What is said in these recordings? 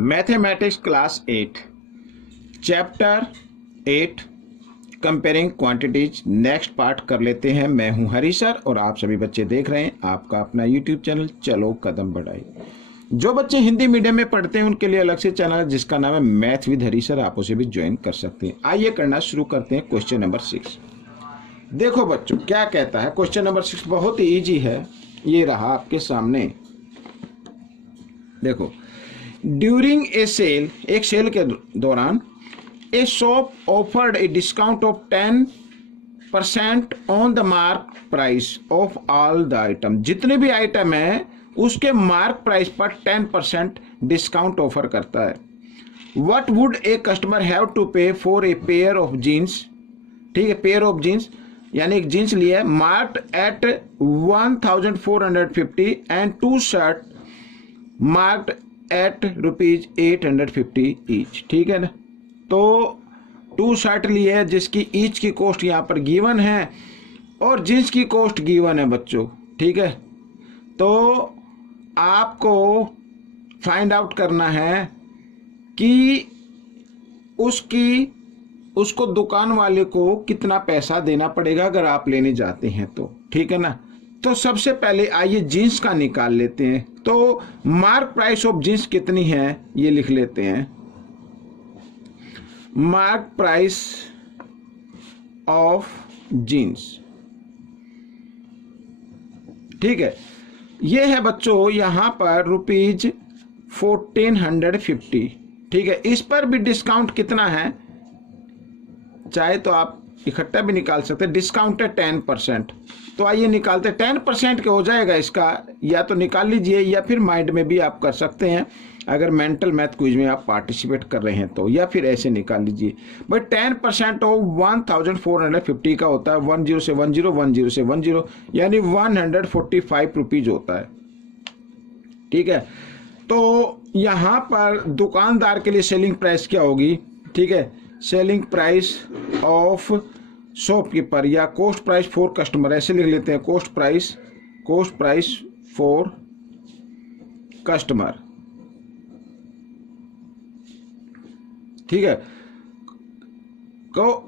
Mathematics class 8 chapter 8 comparing quantities next part कर लेते हैं। मैं हूं हरी सर और आप सभी बच्चे देख रहे हैं आपका अपना यूट्यूब चैनल चलो कदम बढ़ाई। जो बच्चे हिंदी मीडियम में पढ़ते हैं उनके लिए अलग से चैनल है जिसका नाम है मैथ विद हरी सर, आप उसे भी ज्वाइन कर सकते हैं। आइए करना शुरू करते हैं क्वेश्चन नंबर 6। देखो बच्चों क्या कहता है क्वेश्चन नंबर 6, बहुत ही ईजी है। ये रहा आपके सामने, देखो। ड्यूरिंग ए सेल, एक सेल के दौरान, ए shop offered a discount of 10% on the mark price of all the item. जितने भी आइटम है उसके मार्क प्राइस पर 10% डिस्काउंट ऑफर करता है। What would a customer have to pay for a pair of jeans, ठीक है, पेयर ऑफ जीन्स यानी एक जीन्स लिया है, marked at 1450 and 2 shirt marked at ₹850 each, ठीक है ना। तो 2 शर्ट ली है जिसकी ईच की कॉस्ट यहाँ पर गिवन है और जींस की कॉस्ट गिवन है बच्चों, ठीक है। तो आपको फाइंड आउट करना है कि उसको दुकान वाले को कितना पैसा देना पड़ेगा अगर आप लेने जाते हैं तो, ठीक है ना। तो सबसे पहले आइए जीन्स का निकाल लेते हैं। तो मार्क प्राइस ऑफ जीन्स कितनी है ये लिख लेते हैं। मार्क प्राइस ऑफ जीन्स, ठीक है, ये है बच्चों यहां पर ₹1450, ठीक है। इस पर भी डिस्काउंट कितना है, चाहे तो आप इकट्ठा भी निकाल सकते हैं। डिस्काउंट है 10%, तो आइए निकालते हैं। 10% का हो जाएगा इसका, या तो निकाल लीजिए या फिर माइंड में भी आप कर सकते हैं अगर मेंटल मैथ क्विज में आप पार्टिसिपेट कर रहे हैं तो, या फिर ऐसे निकाल लीजिए। भाई 10% ऑफ 1450 का होता है 10 से 10 10 से 10 यानी 145 रुपीज होता है, ठीक है। तो यहाँ पर दुकानदार के लिए सेलिंग प्राइस क्या होगी, ठीक है, सेलिंग प्राइस ऑफ शॉपकीपर या कॉस्ट प्राइस फॉर कस्टमर, ऐसे लिख लेते हैं। कॉस्ट प्राइस फॉर कस्टमर, ठीक है।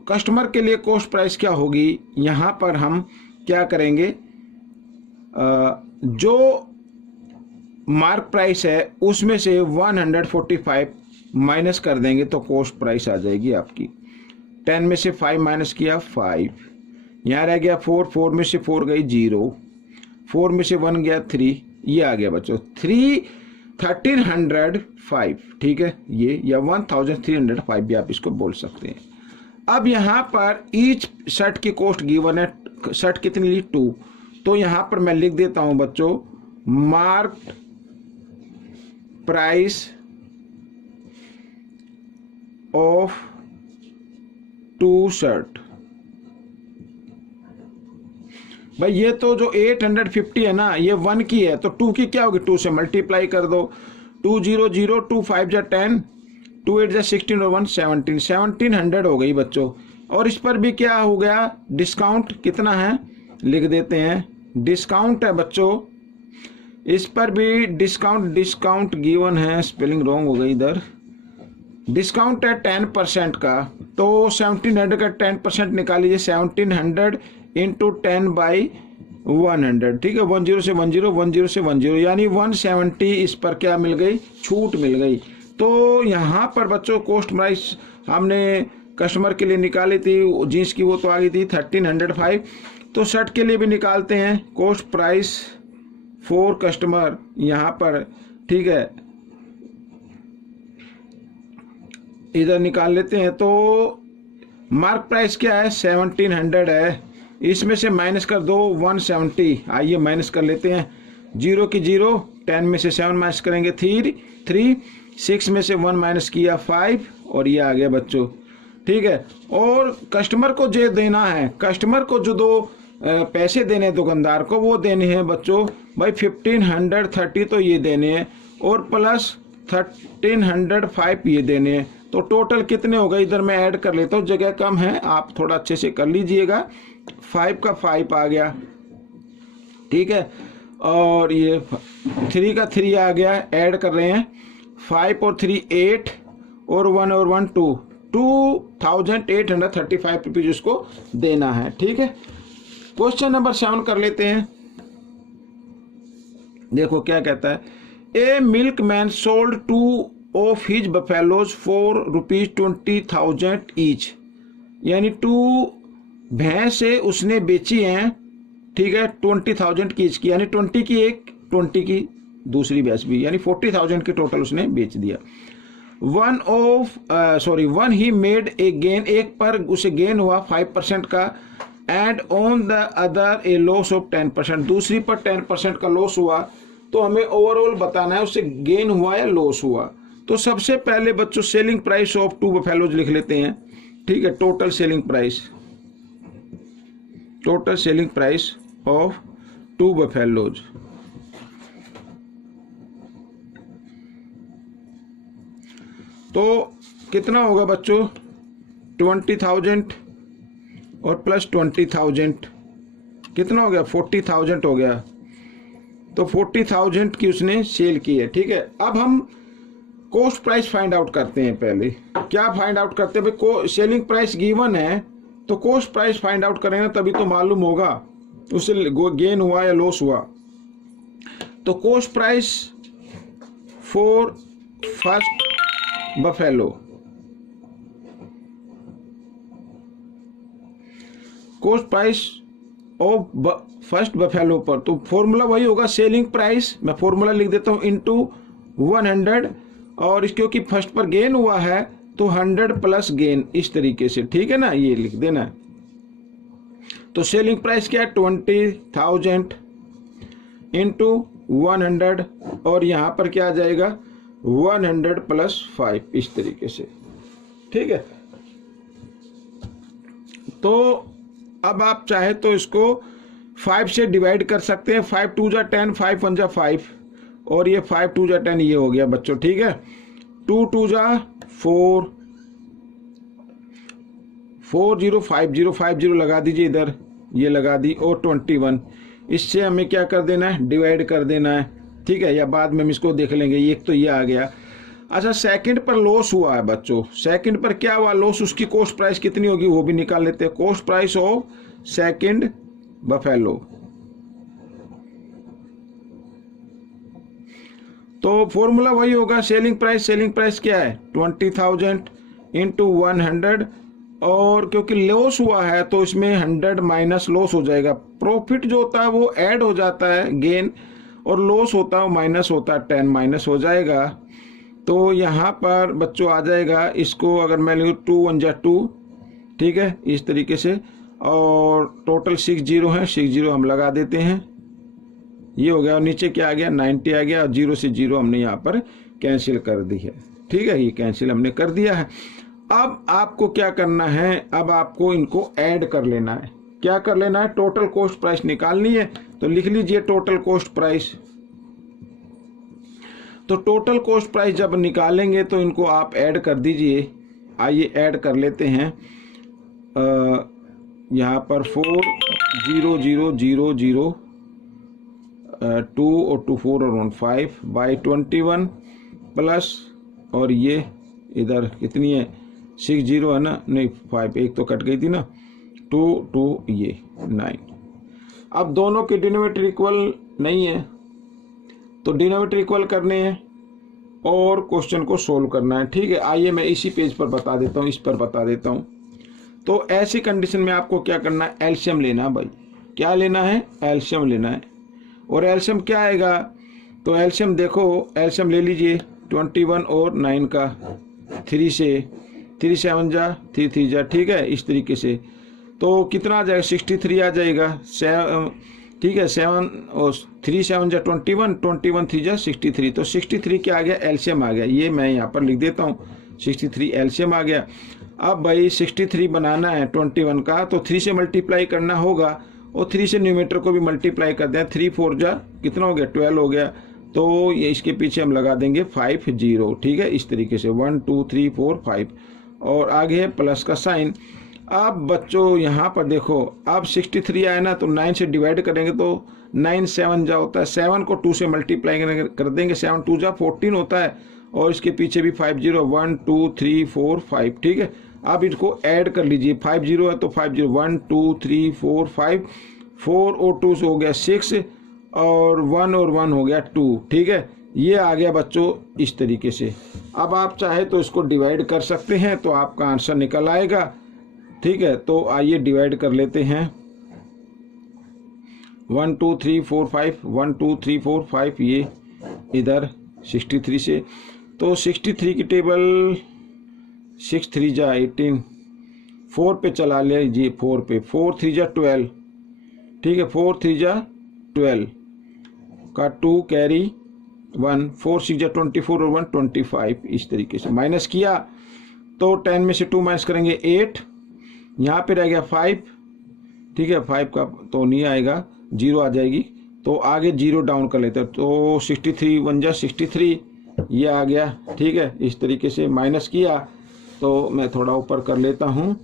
कस्टमर के लिए कॉस्ट प्राइस क्या होगी, यहां पर हम क्या करेंगे, जो मार्क प्राइस है उसमें से 145 माइनस कर देंगे तो कॉस्ट प्राइस आ जाएगी आपकी। 10 में से 5 माइनस किया 5, यहाँ रह गया 4 में से 4 गई 0, 4 में से 1 गया 3, ये आ गया बच्चों 1305, ठीक है, ये या 1305 भी आप इसको बोल सकते हैं। अब यहाँ पर ईच शर्ट की कॉस्ट गिवन है, शर्ट कितनी ली 2, तो यहाँ पर मैं लिख देता हूँ बच्चों मार्क प्राइस ऑफ 2 शर्ट। भाई ये तो जो 850 है ना ये 1 की है, तो 2 की क्या होगी, 2 से मल्टीप्लाई कर दो। 2 0 0 2 5 जा 10, 2 8 जा 16 और 1 17, 1700 हो गई बच्चों। और इस पर भी क्या हो गया, डिस्काउंट कितना है लिख देते हैं। डिस्काउंट है बच्चों, इस पर भी डिस्काउंट गिवन है, स्पेलिंग रॉन्ग हो गई इधर। डिस्काउंट है 10% का, तो 1700 का 10% निकाल लीजिए। 1700 इंटू 10/100, ठीक है। 10 से 10 10 से 10 यानी 170 इस पर क्या मिल गई, छूट मिल गई। तो यहाँ पर बच्चों कॉस्ट प्राइस हमने कस्टमर के लिए निकाली थी, जींस की वो तो आ गई थी 1305। तो शर्ट के लिए भी निकालते हैं कॉस्ट प्राइस फॉर कस्टमर यहाँ पर, ठीक है, इधर निकाल लेते हैं। तो मार्क प्राइस क्या है 1700 है, इसमें से माइनस कर दो 170, आइए माइनस कर लेते हैं। 0 की 0, 10 में से 7 माइनस करेंगे 3, 6 में से 1 माइनस किया 5 और ये आ गया बच्चों, ठीक है। और कस्टमर को जो देना है, कस्टमर को जो 2 पैसे देने हैं दुकानदार को, वो देने हैं बच्चों भाई 1530 तो ये देने हैं और प्लस 1305 ये देने हैं। तो टोटल कितने हो गए, इधर मैं ऐड कर लेता हूँ, जगह कम है आप थोड़ा अच्छे से कर लीजिएगा। 5 का 5 आ गया, ठीक है, और ये 3 का 3 आ गया, ऐड कर रहे हैं 5 और 3 8 और 1 और 1 2, 2835 रुपीज उसको देना है। ठीक है, क्वेश्चन नंबर 7 कर लेते हैं। देखो क्या कहता है, a milk man sold 2 of his buffaloes for ₹20,000 each, यानी 2 भैंसे उसने बेची हैं, ठीक है, 20,000 की इसकी, यानी 20 की एक, 20 की दूसरी भैंस भी, यानी 40,000 के टोटल उसने बेच दिया। One he made a gain, एक पर उसे गेन हुआ 5% का, and on the other A loss of 10%, दूसरी पर 10% का लॉस हुआ। तो हमें ओवरऑल बताना है उससे गेन हुआ या लॉस हुआ। तो सबसे पहले बच्चों सेलिंग प्राइस ऑफ 2 बफेलोज लिख लेते हैं। ठीक है, total selling price of 2 buffaloes, तो कितना होगा बच्चों, 20,000 और प्लस 20,000 कितना हो गया, 40,000 हो गया। तो 40,000 की उसने सेल की है। ठीक है, अब हम कॉस्ट प्राइस फाइंड आउट करते हैं। पहले क्या फाइंड आउट करते हैं भाई, सेलिंग प्राइस गिवन है तो कॉस्ट प्राइस फाइंड आउट करेंगे तभी तो मालूम होगा उससे गेन हुआ या लॉस हुआ। तो cost price for first buffalo, cost price of first buffalo पर, तो फॉर्मूला वही होगा सेलिंग प्राइस, मैं फॉर्मूला लिख देता हूं, इनटू 100, और क्योंकि फर्स्ट पर गेन हुआ है तो 100 प्लस गेन, इस तरीके से। ठीक है ना, ये लिख देना है। तो सेलिंग प्राइस क्या है, 20,000 इंटू 100, और यहां पर क्या आ जाएगा 100 प्लस 5, इस तरीके से। ठीक है, तो अब आप चाहे तो इसको 5 से डिवाइड कर सकते हैं। 5 2 जा 10, 5 1 जा 5, और ये 5 2 जा 10 ये हो गया बच्चों। ठीक है, 2 2 जा 4, 4050 लगा दीजिए इधर, ये लगा दी, और 21, इससे हमें क्या कर देना है, डिवाइड कर देना है। ठीक है, या बाद में हम इसको देख लेंगे। एक तो ये आ गया। अच्छा, सेकंड पर लॉस हुआ है बच्चों, सेकंड पर क्या हुआ लॉस, उसकी कॉस्ट प्राइस कितनी होगी वो भी निकाल लेते हैं। Cost price of second buffalo, तो फॉर्मूला वही होगा सेलिंग प्राइस क्या है 20,000 इंटू 100, और क्योंकि लॉस हुआ है तो इसमें 100 माइनस लॉस हो जाएगा। प्रॉफिट जो होता है वो ऐड हो जाता है गेन, और लॉस होता है माइनस होता है, 10 माइनस हो जाएगा। तो यहाँ पर बच्चों आ जाएगा, इसको अगर मैं लिखूँ 2 1 जा 2, ठीक है, इस तरीके से, और टोटल 60 है, 60 हम लगा देते हैं, ये हो गया। और नीचे क्या आ गया 90 आ गया, और 0 से 0 हमने यहाँ पर कैंसिल कर दी है। ठीक है, ये कैंसिल हमने कर दिया है। अब आपको क्या करना है, अब आपको इनको ऐड कर लेना है। क्या कर लेना है, टोटल कॉस्ट प्राइस निकालनी है। तो लिख लीजिए टोटल कॉस्ट प्राइस। तो टोटल कॉस्ट प्राइस जब निकालेंगे तो इनको आप ऐड कर दीजिए। आइए ऐड कर लेते हैं। यहाँ पर 40000 2 और 2 4 और 1 5 बाई 21 प्लस, और ये इधर कितनी है 60 है ना, नहीं 5 एक तो कट गई थी ना, 2 2 ये 9। अब दोनों के डिनोमिनेटर इक्वल नहीं है तो डिनोमिनेटर इक्वल करने हैं और क्वेश्चन को सोल्व करना है। ठीक है, आइए मैं इसी पेज पर बता देता हूँ, इस पर बता देता हूँ। तो ऐसी कंडीशन में आपको क्या करना है, एलसीएम लेना है भाई। क्या लेना है, एलसीएम लेना है। और एलसीएम क्या आएगा, तो एलसीएम देखो, एलसीएम ले लीजिए 21 और 9 का, 3 से 3 7 जा 3 3 जा, ठीक है, इस तरीके से। तो कितना आ जाएगा 63 आ जाएगा। ठीक है, 7 और 3 7 जा 21, 21 3 जा 63, तो 63 क्या आ गया, एलसीएम आ गया। ये मैं यहाँ पर लिख देता हूँ, 63 एलसीएम आ गया। अब भाई 63 बनाना है 21 का, तो 3 से मल्टीप्लाई करना होगा, और 3 से न्यूमरेटर को भी मल्टीप्लाई कर दें। 3 4 जा कितना हो गया 12 हो गया। तो ये इसके पीछे हम लगा देंगे 50, ठीक है, इस तरीके से 1 2 3 4 5, और आगे है प्लस का साइन। अब बच्चों यहाँ पर देखो, अब 63 आया ना, तो 9 से डिवाइड करेंगे तो 9 7 जा होता है, 7 को 2 से मल्टीप्लाई कर देंगे, 7 2 जा 14 होता है, और इसके पीछे भी 50, 1 2 3 4 5, ठीक है। आप इसको ऐड कर लीजिए, 50 है तो 50, 1 2 3 4 5, 4 और 2 से हो गया 6 और 1 और 1 हो गया 2, ठीक है। ये आ गया बच्चों इस तरीके से। अब आप चाहे तो इसको डिवाइड कर सकते हैं तो आपका आंसर निकल आएगा, ठीक है। तो आइए डिवाइड कर लेते हैं, 1 2 3 4 5, 1 2 3 4 5, ये इधर 63 से, तो 63 की टेबल 6 3 जा 18, 4 पे चला लीजिए, 4 पे, 4 3 जा 12, ठीक है, 4 3 जा 12 का 2 कैरी 1, 4 6 जा 24 और 1 25, इस तरीके से माइनस किया तो 10 में से 2 माइनस करेंगे 8, यहाँ पे रह गया 5, ठीक है, 5 का तो नहीं आएगा, 0 आ जाएगी, तो आगे 0 डाउन कर लेते हैं, तो 63 1 जा 63, ये आ गया, ठीक है। इस तरीके से माइनस किया तो मैं थोड़ा ऊपर कर लेता हूँ,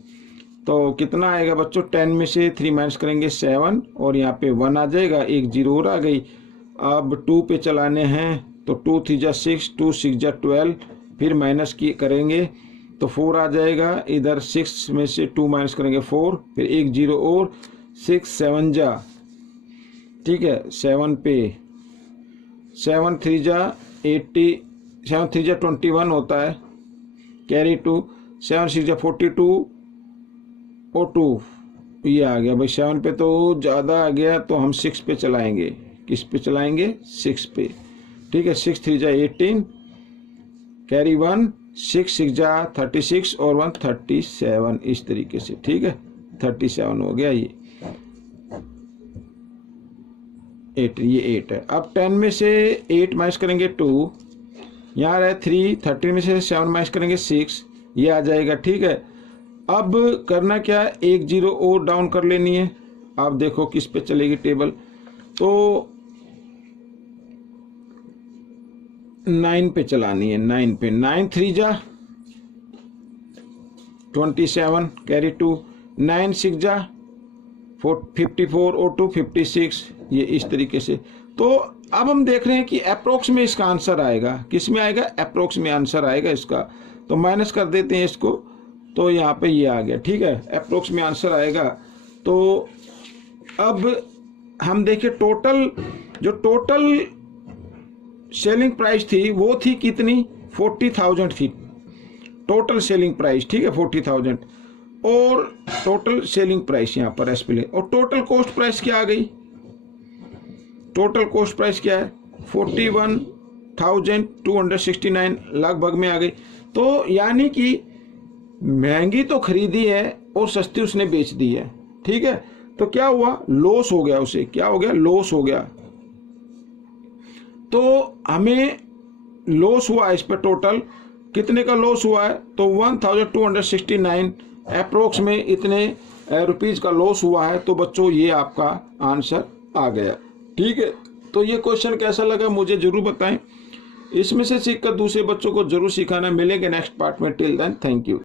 तो कितना आएगा बच्चों, 10 में से 3 माइनस करेंगे 7 और यहाँ पे 1 आ जाएगा, एक 0 और आ गई। अब 2 पे चलाने हैं तो 2 3 जा 6, 2 6 जा 12, फिर माइनस की करेंगे तो 4 आ जाएगा, इधर 6 में से 2 माइनस करेंगे 4, फिर एक 0 और 6 7 जा, ठीक है, 7 पे 7 3 जा 80, 7 3 जा 21 होता है, कैरी 2, 7 6 जा 42 और 2, ये आ गया भाई। 7 पे तो ज़्यादा आ गया तो हम 6 पे चलाएंगे, किस पे चलाएंगे, 6 पे, ठीक है। 6 3 जा 18, कैरी 1, 6 6 जा 36 और 1 37, इस तरीके से, ठीक है, 37 हो गया, ये 8, ये 8 है। अब 10 में से 8 माइनस करेंगे 2, यहाँ रहे 3, 13 में से 7 माइनस करेंगे 6, ये आ जाएगा, ठीक है। अब करना क्या है, एक 0 और डाउन कर लेनी है। आप देखो किस पे चलेगी टेबल, तो 9 पे चलानी है, 9 पे, 9 3 जा 27, कैरी 2, 9 6 जा 54 और 2 56, ये इस तरीके से। तो अब हम देख रहे हैं कि अप्रोक्स में इसका आंसर आएगा, किस में आएगा, अप्रोक्स में आंसर आएगा इसका, तो माइनस कर देते हैं इसको, तो यहाँ पे ये आ गया, ठीक है, अप्रोक्स में आंसर आएगा। तो अब हम देखिए टोटल, जो टोटल सेलिंग प्राइस थी वो थी कितनी, 40,000 थी टोटल सेलिंग प्राइस, ठीक है, 40,000, और टोटल सेलिंग प्राइस यहाँ पर एसपीले, और टोटल कॉस्ट प्राइस क्या आ गई, टोटल कॉस्ट प्राइस क्या है, 41,269 लगभग में आ गई। तो यानी कि महंगी तो खरीदी है और सस्ती उसने बेच दी है, ठीक है। तो क्या हुआ, लॉस हो गया उसे, क्या हो गया, लॉस हो गया। तो हमें लॉस हुआ इस पर, टोटल कितने का लॉस हुआ है, तो 1269 अप्रोक्स में इतने रुपीज़ का लॉस हुआ है। तो बच्चों ये आपका आंसर आ गया, ठीक है। तो ये क्वेश्चन कैसा लगा मुझे जरूर बताएं, इसमें से सीखकर दूसरे बच्चों को जरूर सिखाना। मिलेंगे नेक्स्ट पार्ट में, टिल देन थैंक यू।